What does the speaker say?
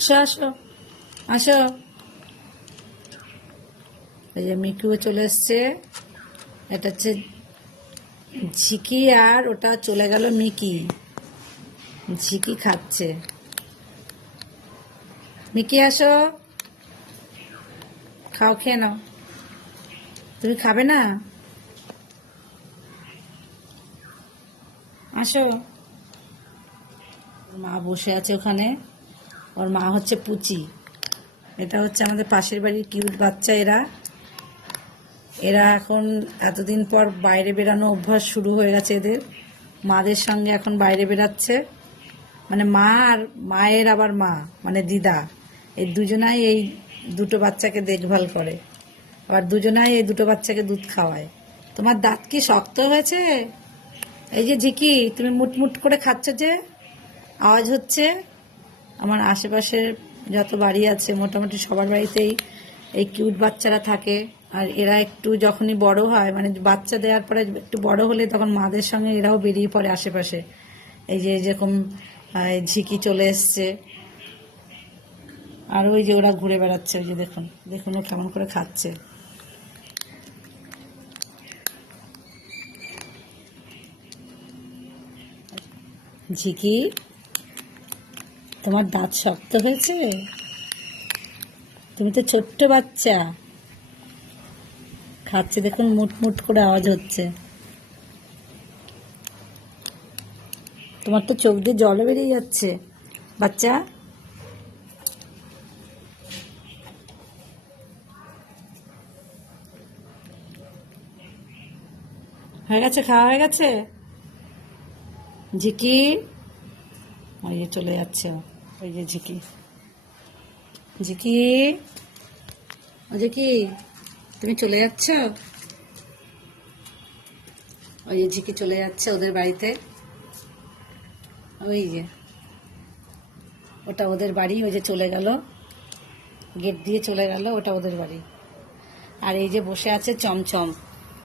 আসো আসো আসো। এই যে মিকুও চলে এসছে। এটা হচ্ছে ঝিকি, আর ওটা চলে গেল মিকি। ঝিকি খাচ্ছে। মিকি আসো, খাও, খেয়ে নাও। তুমি খাবে না? আসো। ওর মা বসে আছে ওখানে। ওর মা হচ্ছে পুচি। এটা হচ্ছে আমাদের পাশের বাড়ির কিউট বাচ্চা। এরা এরা এখন এতদিন পর বাইরে বেরানো অভ্যাস শুরু হয়ে গেছে এদের। মাদের সঙ্গে এখন বাইরে বেরাচ্ছে। মানে মা আর মায়ের আবার মা, মানে দিদা, এই দুজনাই এই দুটো বাচ্চাকে দেখভাল করে। আবার দুজনাই এই দুটো বাচ্চাকে দুধ খাওয়ায়। তোমার দাঁত কি শক্ত হয়েছে? এই যে ঝিকি, তুমি মুটমুট করে খাচ্ছ যে, আওয়াজ হচ্ছে। আমার আশেপাশের যত বাড়ি আছে মোটামুটি সবার বাড়িতেই এই কিউট বাচ্চারা থাকে। আর এরা একটু যখনই বড় হয়, মানে বাচ্চা দেওয়ার পরে একটু বড় হলে তখন মাদের সঙ্গে এরাও বেরিয়ে পড়ে আশেপাশে। এই যে যেরকম ঝিকি চলে এসছে। আর ওই যে ওরা ঘুরে বেড়াচ্ছে, ওই যে দেখুন দেখুন ও কেমন করে খাচ্ছে। ঝিকি, তোমার দাঁত শক্ত হয়েছে? তুমি তো ছোট্ট বাচ্চা। খাচ্ছে দেখুন, মুট মুট করে আওয়াজ হচ্ছে। তোমার তো চোখ দিয়ে জলও বেরিয়ে যাচ্ছে বাচ্চা। হয়ে গেছে, খাওয়া হয়ে গেছে? ঝিকি, ওই যে চলে যাচ্ছে ও। ওই যে ঝিকি, ঝিকি, ও ঝিকি, তুমি চলে যাচ্ছ? ওই যে ঝিকি চলে যাচ্ছে ওদের বাড়িতে। ওই যে ওটা ওদের বাড়ি, ওই যে চলে গেল, গেট দিয়ে চলে গেল, ওটা ওদের বাড়ি। আর এই যে বসে আছে চমচম।